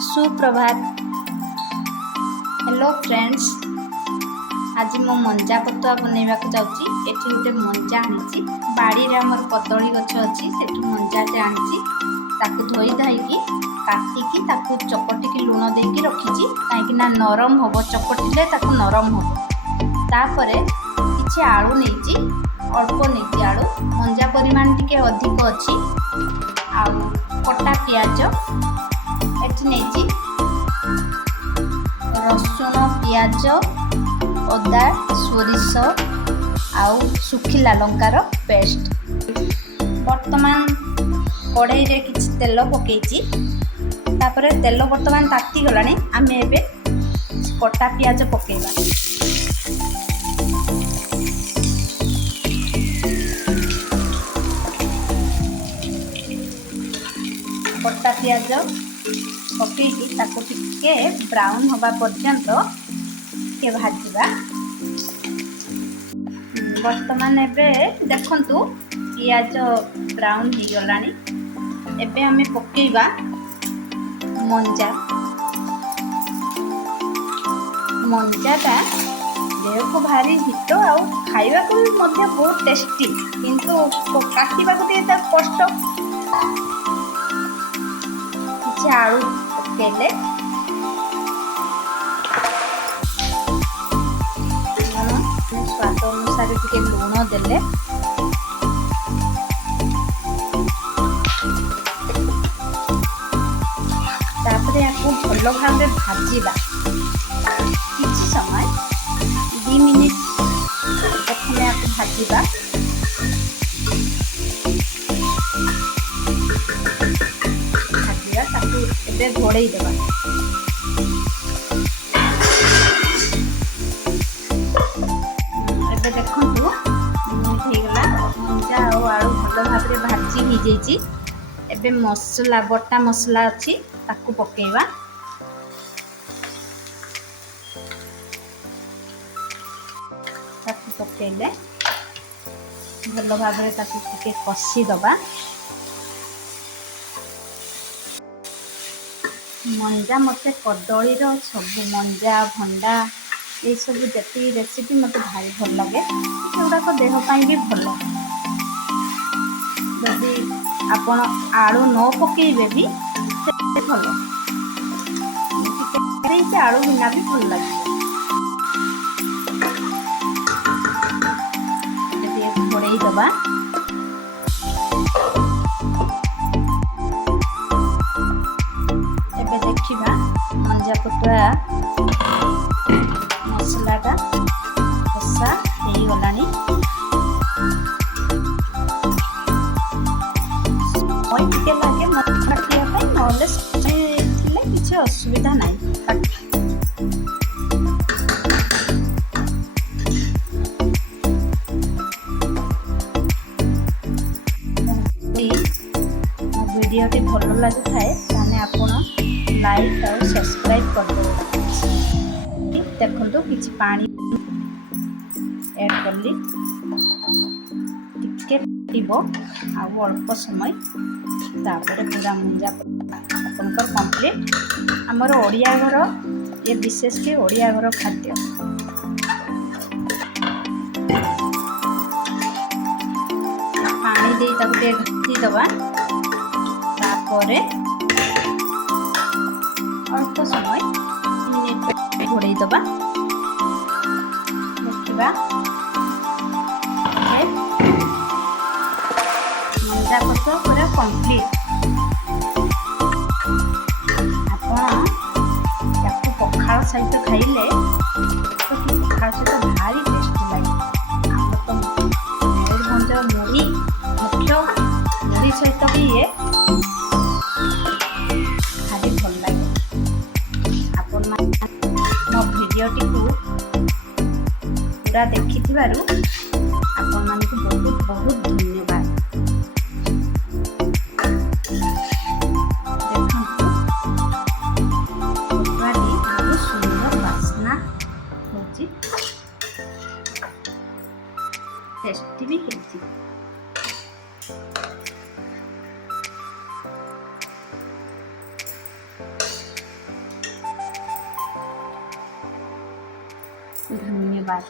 सुप्रभात। Hello friends, आज मो मंजा पतुआ बनैबा जाऊँगी। एठी गोटे मंजा आनी बाड़ी रे हमर कदली गछ अच्छी से मंजाटे आनी ताकू धोई धाइकी काटिकी ताकू चकटिकी लुण देकी रखी कहीं नरम हम चकटिले ताकू नरम हम। तापरे किछि आलू नहीं अल्प नहीं आलू मंजा परिमाण टिके अधिक अच्छी आउ कटा पियाज एठी नहीं रसुण पियाज अदा सोरिष आउ सुखिला लंकार पेस्ट। वर्तमान कढ़ई रे किछि तेल पकेइछि तापरे तेल वर्तमान ताती गलानी आमे एबे कटा पियाज पकेइबा। कटा पियाज पकईकी ताको टिके ब्राउन हवा पर्यंत के भाजवा। वर्तमान एबे देखंतु पियाज ब्राउन हो गलानी। एबे हमें पकेइबा मंजा। मंजाटा देह को भारी हित आउ खाइबा को मध्य बहुत टेस्टी किंतु काटिबा को टिके कष्ट। आलू पकेले स्वाद अनुसार टिके लुण देले तापरे याकू भल भाव भाजिबा किछि समय 2 मिनिट प्रथमे याकू भाजिबा। घोड़े देवा एबे देखंतु होगला मंजा और आलू भल भाव भाजी हो जाइए। एबे मसला बटा मसला अच्छी ताकू पकेइबा। ताकू पकेइले भल भाव टिके कषी दबा। मंजा मते कदली सब मंजा भंडा ये सब जी रेसिपी मत भारी भल लगे। एगुड़ाक देहपाई भी भल। जदि आपण आलू न पकेबे भी भल आलू बिना भी भल लगे। घोड़े दबा देखा मंजा पतुआ मसलाटा कषा हो गलानी। टे लगे काटापी ना किसी असुविधा ना। वीडियोटी भल लगी थाए आपण लाइक और सब्सक्राइब कर दो। देखो किसी पानी ऐड कली टिके अल्प समय तापर पूरा मंजा आपनकर कंप्लीट। आमर ओडिया घर ये विशेष के ओडिया घर खाद्य। पानी दे घाटी दबा तापर अल्प समय मिनिट घोड़े दबा। देखा मंजा पतुआ पूरा कंप्लीट। आपण पखाल सहित खाइले तो पखाल सहित भारी टेस्टी लगे। आम तो मयूरभंज मुढ़ी मुख्य मुढ़ी सहित भी ये भारी भल लगे। आपण मो भिडियोटी को पूरा देखि आपण मानक बहुत बहुत धन्यवाद। बहुत सुंदर वासना होची टेस्टी भी होची। ଧନ୍ୟବାଦ।